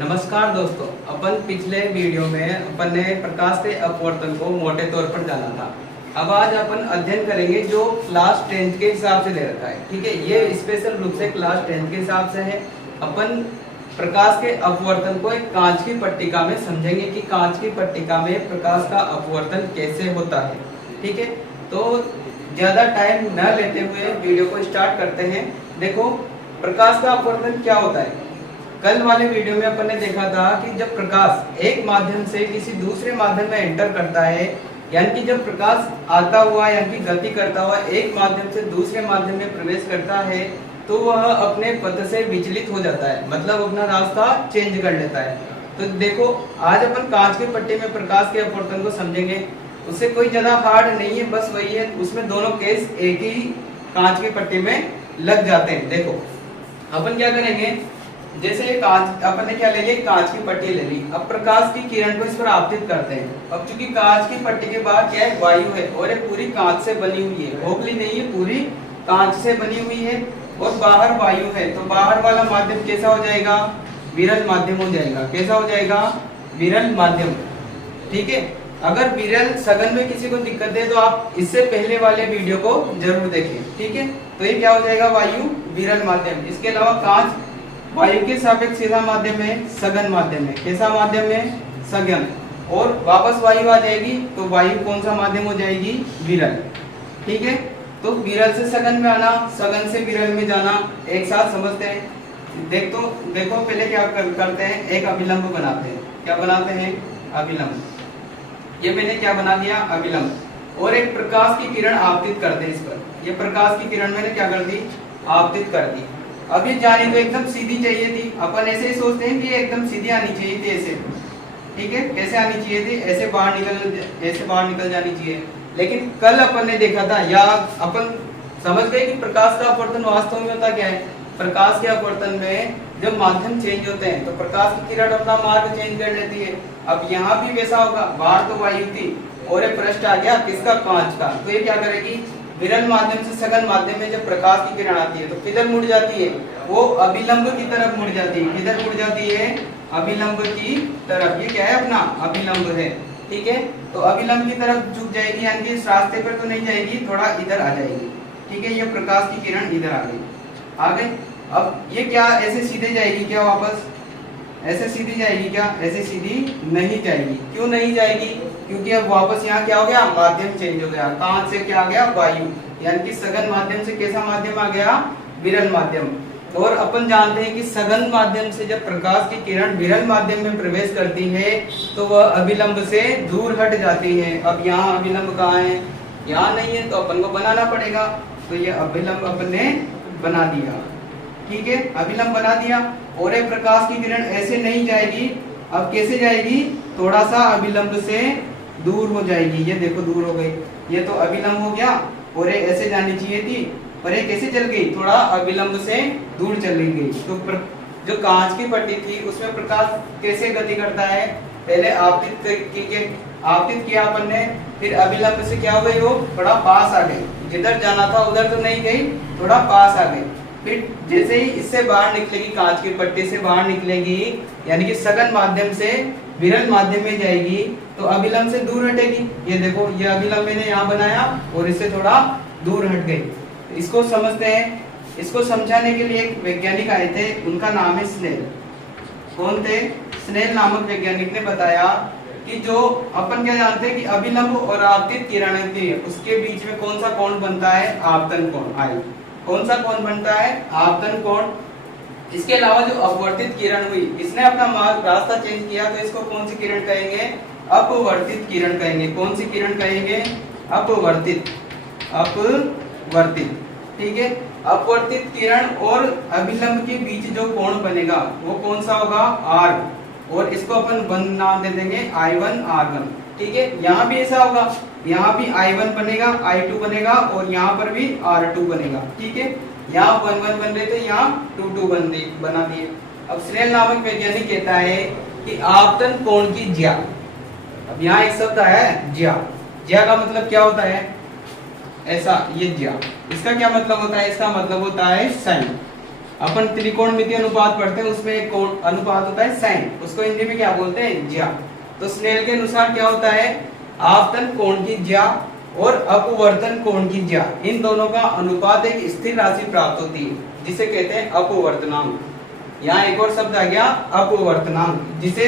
नमस्कार दोस्तों, अपन पिछले वीडियो में अपन ने प्रकाश के अपवर्तन को मोटे तौर पर जाना था। अब आज अपन अध्ययन करेंगे जो क्लास 10 के हिसाब से दे रखा है। ठीक है, ये स्पेशल रूप से क्लास 10 के हिसाब से है। अपन प्रकाश के अपवर्तन को एक कांच की पट्टिका में समझेंगे कि कांच की पट्टिका में प्रकाश का अपवर्तन कैसे होता है। ठीक है, तो ज्यादा टाइम न लेते हुए वीडियो को स्टार्ट करते हैं। देखो, प्रकाश का अपवर्तन क्या होता है। कल वाले वीडियो में अपन ने देखा था कि जब प्रकाश एक माध्यम से किसी दूसरे माध्यम में एंटर करता है, यानी कि जब प्रकाश आता हुआ यानी कि गति करता हुआ एक माध्यम से दूसरे माध्यम में प्रवेश करता है, तो वह अपने पथ से विचलित हो जाता है, मतलब अपना रास्ता चेंज कर लेता है। तो देखो, आज अपन कांच की पट्टी में प्रकाश के अपवर्तन को समझेंगे। उससे कोई ज्यादा हार्ड नहीं है, बस वही है, उसमें दोनों केस एक ही कांच की पट्टी में लग जाते हैं। देखो, अपन क्या करेंगे, जैसे ये कांच, अपन ने क्या ले लिया, कांच की पट्टी ले ली। अब प्रकाश की किरण को इस पर आपतित करते हैं। अब चूंकि कांच की पट्टी के बाहर क्या है, वायु है, और ये पूरी कांच से बनी हुई है, खोखली नहीं है, पूरी कांच से बनी हुई है, और बाहर वायु है। तो बाहर वाला माध्यम कैसा हो जाएगा, विरल माध्यम हो जाएगा। कैसा हो जाएगा, विरल माध्यम। ठीक है, अगर विरल सघन में किसी को दिक्कत है तो आप इससे पहले वाले वीडियो को जरूर देखें। ठीक है, तो ये क्या हो जाएगा, वायु विरल माध्यम। इसके अलावा कांच वायु के सापेक्ष कैसा माध्यम है, सघन माध्यम है। कैसा माध्यम है, सघन। और वापस वायु आ जाएगी तो वायु कौन सा माध्यम हो जाएगी, विरल। ठीक है, तो विरल से सघन में आना, सघन से विरल में जाना, एक साथ समझते हैं। देखो पहले क्या करते हैं, एक अभिलंब बनाते हैं। क्या बनाते हैं, अभिलंब। ये मैंने क्या बना दिया, अभिलंब। और एक प्रकाश की किरण आपतित करते हैं इस पर। ये प्रकाश की किरण मैंने क्या कर दी, आपतित कर दी। अब ये जानी तो एकदम सीधी चाहिए थी। अपन ऐसे ही सोचते हैं कि ये एकदम सीधी आनी चाहिए थी, ऐसे। ठीक है, कैसे आनी चाहिए थी, ऐसे बाहर निकल जानी चाहिए। लेकिन कल अपन ने देखा था, या अपन समझ गए कि प्रकाश का अपवर्तन वास्तव में होता क्या है। प्रकाश के अपवर्तन में जब माध्यम चेंज होते हैं तो प्रकाश की किरण अपना मार्ग चेंज कर लेती है। अब यहाँ भी वैसा होगा, बाहर तो वायु थी और एक पृष्ठ आ गया किसका, कांच का। तो ये क्या करेगी, विरल माध्यम से सघन माध्यम में जब प्रकाश की किरण आती है तो किधर मुड़ जाती है, वो अभिलंब की तरफ मुड़ जाती है। किधर मुड़ जाती है, अभिलंब की तरफ। ये क्या है, अपना अभिलंब है। ठीक है, तो अभिलंब की तरफ झुक जाएगी, यानी कि इस रास्ते पर तो नहीं जाएगी, थोड़ा इधर आ जाएगी। ठीक है, ये प्रकाश की किरण इधर आ गई। अब ये क्या ऐसे सीधे जाएगी क्या, वापस ऐसे सीधी जाएगी क्या, ऐसे सीधी नहीं जाएगी। क्यों नहीं जाएगी, क्योंकि अब वापस यहाँ क्या हो गया, माध्यम चेंज हो गया। कांच से क्या आ गया, वायु, यानी कि सघन माध्यम से कैसा माध्यम आ गया, विरल माध्यम। और अपन जानते हैं कि सघन माध्यम से जब प्रकाश की किरण विरल माध्यम में प्रवेश करती है तो वह अभिलंब से दूर हट जाती है। अब यहाँ अभिलंब कहाँ है, यहाँ नहीं है, तो अपन को बनाना पड़ेगा। तो ये अभिलंब अपन ने बना दिया। ठीक है, अभिलंब बना दिया। और एक प्रकाश की किरण ऐसे नहीं जाएगी, अब कैसे जाएगी, थोड़ा सा अभिलंब से दूर हो जाएगी। ये देखो दूर हो गई, ये तो अभिलंब हो गया। और ये ऐसे जानी चाहिए थी, पर ये कैसे चल गई, थोड़ा अभिलंब से दूर चली गई। तो जो कांच की पट्टी थी उसमें प्रकाश कैसे गति करता है, पहले आपतित किया अपन ने, फिर अभिलंब से क्या हो गई, वो थोड़ा पास आ गई। जिधर जाना था उधर तो नहीं गई, थोड़ा पास आ गई। फिर जैसे ही इससे बाहर निकलेगी, कांच की पट्टी से बाहर निकलेगी, यानी कि सघन माध्यम से विरल माध्यम में जाएगी, तो अभिलंब से दूर हटेगी। ये देखो, ये अभिलंब मैंने यहाँ बनाया और इससे थोड़ा दूर हट गई। इसको समझते हैं। इसको समझाने के लिए एक वैज्ञानिक आए थे, उनका नाम है स्नेल। कौन थे, स्नेल नामक वैज्ञानिक ने बताया कि जो अपन क्या जानते हैं कि अभिलंब और आपतित किरण होती है, उसके बीच में कौन सा कोण बनता है, आपतन कोण। आई कौन सा कोण बनता है, आपतन कोण। इसके अलावा जो अपवर्तित किरण हुई, इसने अपना मार्ग रास्ता चेंज किया, तो इसको कौन सी किरण कहेंगे, अपवर्तित किरण कहेंगे। कौन सी किरण कहेंगे, अपवर्तित। अपवर्तित। ठीक है, अपवर्तित किरण और अभिलंब के बीच जो कोण बनेगा वो कौन सा होगा, आर। और इसको अपन नाम दे देंगे I1 R1। ठीक है, यहाँ भी ऐसा होगा, यहाँ भी I1 बनेगा, I2 बनेगा, और यहाँ पर भी R2 बनेगा। ठीक है, यहाँ 1 1 बन रहे थे, यहाँ 2 2 बना दिए। अब स्नेल नामक वैज्ञानिक कहता है कि आपतन कोण की ज्या। अब यहाँ एक शब्द है ज्या। ज्या का मतलब क्या होता है, ऐसा, ये ज्या। इसका क्या मतलब होता है, इसका मतलब होता है साइन। अपन त्रिकोणमितीय अनुपात पढ़ते हैं, उसमें एक अनुपात होता है साइन, उसको हिंदी में क्या बोलते हैं, ज्या। तो स्नेल के अनुसार क्या होता है, आपतन कोण की ज्या और अपवर्तन कोण की ज्या, इन दोनों का अनुपात एक स्थिर राशि प्राप्त होती है जिसे कहते हैं अपवर्तनांक। यहाँ एक और शब्द आ गया अपवर्तनांक, जिसे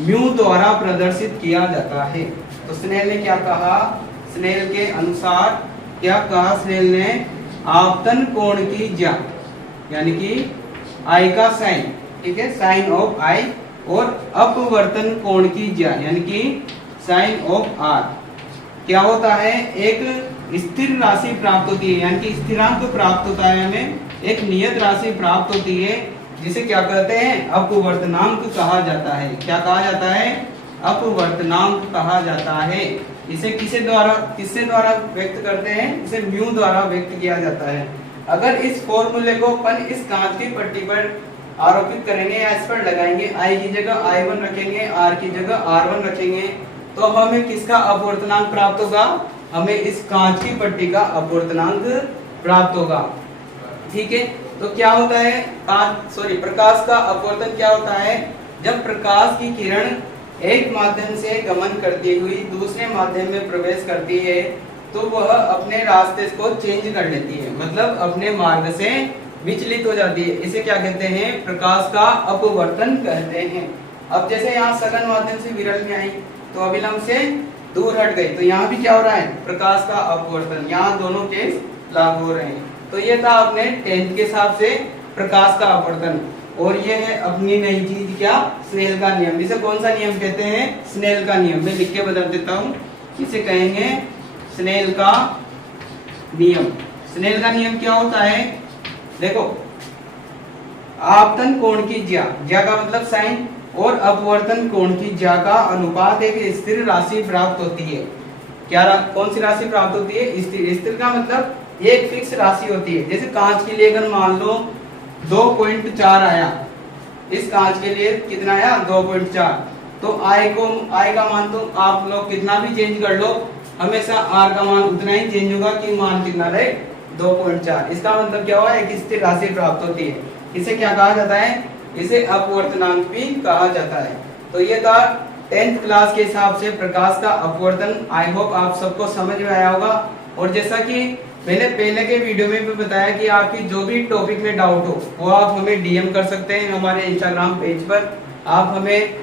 म्यू द्वारा प्रदर्शित किया जाता है। तो स्नेल ने क्या कहा, स्नेल के अनुसार क्या कहा, स्नेल ने आपतन कोण की ज्या यानी कि आई का साइन, ठीक है, साइन ऑफ आई, और अपवर्तन कोण की ज्या यानी कि साइन ऑफ आर, क्या होता है, एक स्थिर राशि प्राप्त होती है, यानी कि स्थिरांक प्राप्त होता है, हमें एक नियत राशि प्राप्त होती है जिसे क्या कहते हैं, अपवर्तनांक कहा जाता है। क्या कहा जाता है, अपवर्तनांक कहा जाता है। इसे किससे द्वारा व्यक्त करते हैं, इसे म्यू द्वारा व्यक्त किया जाता है। अगर इस फॉर्मूले को अपन इस कांच की पट्टी पर आरोपित करेंगे या इस पर लगाएंगे, आई की जगह I1 रखेंगे, R की जगह R1 रखेंगे, तो हमें किसका अपवर्तनांक प्राप्त होगा, हमें इस कांच की पट्टी का अपवर्तनांक प्राप्त होगा। ठीक है, तो क्या होता है, प्रकाश का अपवर्तन क्या होता है, जब प्रकाश की किरण एक माध्यम से गमन करती हुई दूसरे माध्यम में प्रवेश करती है तो वह अपने रास्ते को चेंज कर लेती है, मतलब अपने मार्ग से विचलित हो जाती है। इसे क्या कहते हैं, प्रकाश का अपवर्तन कहते हैं। अब जैसे यहाँ सघन माध्यम से विरल में आई तो अभिलंब से दूर हट गई, तो यहाँ भी क्या हो रहा है, प्रकाश का अपवर्तन, यहाँ दोनों केस लागू हो रहे हैं। तो ये था अपने 10th के हिसाब से प्रकाश का अपवर्तन। और ये है अपनी नई चीज, क्या, स्नेल का नियम। इसे कौन सा नियम कहते हैं, स्नेल का नियम। मैं लिख के बता देता हूँ, इसे कहेंगे स्नेल का नियम। स्नेल का नियम क्या होता है, देखो, आपतन कोण की ज्या, ज्या का मतलब साइन, और अपवर्तन कोण की ज्या का अनुपात एक स्थिर राशि प्राप्त होती है। क्या कौन सी राशि प्राप्त होती है, स्थिर। स्थिर का मतलब एक फिक्स राशि होती है। जैसे कांच के लिए अगर मान लो 2.4 आया, इस कांच के लिए कितना आया, 2.4, तो आई का मान तो आप लोग कितना भी चेंज कर लो, हमेशा आर का मान उतना ही चेंज होगा कि मान कितना रहे, 2.4। इसका मतलब क्या हुआ, एक स्थिर राशि प्राप्त होती है। इसे क्या कहा जाता है, इसे अपवर्तनांक भी कहा जाता है। तो ये था 10th क्लास के हिसाब से प्रकाश का अपवर्तन। आई होप आप सबको समझ में आया होगा। और जैसा कि मैंने पहले के वीडियो में भी बताया कि आपकी जो भी टॉपिक में डाउट हो वो आप हमें डीएम कर सकते हैं हमारे इंस्टाग्राम पेज पर, आप हमें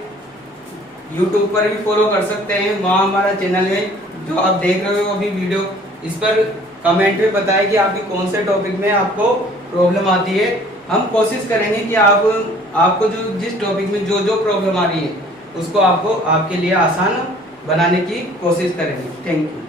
यूट्यूब पर भी फॉलो कर सकते हैं, वहाँ हमारा चैनल है जो आप देख रहे हो अभी वीडियो, इस पर कमेंट में बताएं कि आपके कौन से टॉपिक में आपको प्रॉब्लम आती है। हम कोशिश करेंगे कि आपको जो जिस टॉपिक में जो प्रॉब्लम आ रही है उसको आपके लिए आसान बनाने की कोशिश करेंगे। Thank you.